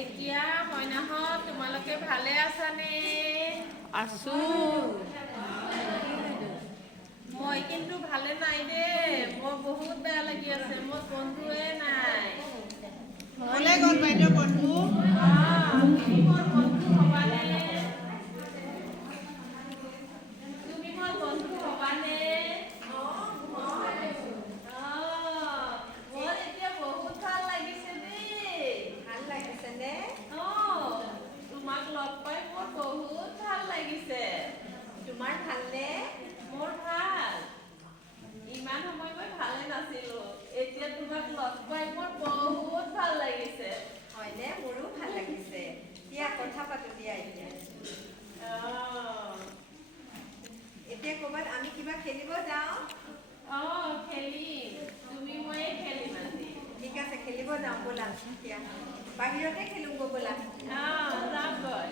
এতিয়া মইনাহঁত তোমালোকে ভালে আছানে? আছো। মই কিন্তু ভালে নাই দেই। মোৰ বহুত বেয়া লাগি আছে। মোৰ বন্ধুৱে নাই। ক'লে গ'ল বাইদেউ বন্ধু? তুমি মোৰ বন্ধু হ'বানে? তুমি মোৰ বন্ধু হ'বানে? মোৰ এতিয়া বহুত ভাল লাগিছে দেই। ভাল লাগিছেনে? তোমাক লগ পাই মোৰ বহুত ভাল লাগিছে। তোমাৰ ভালনে? মোৰ ভাল। ইমান সময় মই ভালে নাছিলো। এতিয়া তোমাক লগ পাই মোৰ বহুত ভাল লাগিছে। হয়নে? মোৰো ভাল লাগিছে। দিয়া কথা পাতো দিয়া এতিয়া। এতিয়া ক'ৰবাত আমি কিবা খেলিব যাওঁ? খেলিম। তুমি ময়ে খেলিম আজি। ঠিক আছে খেলিব যাওঁ ব'লা এতিয়া। বাহিৰতে খেলোঁগৈ ব'লা। যাম গৈ।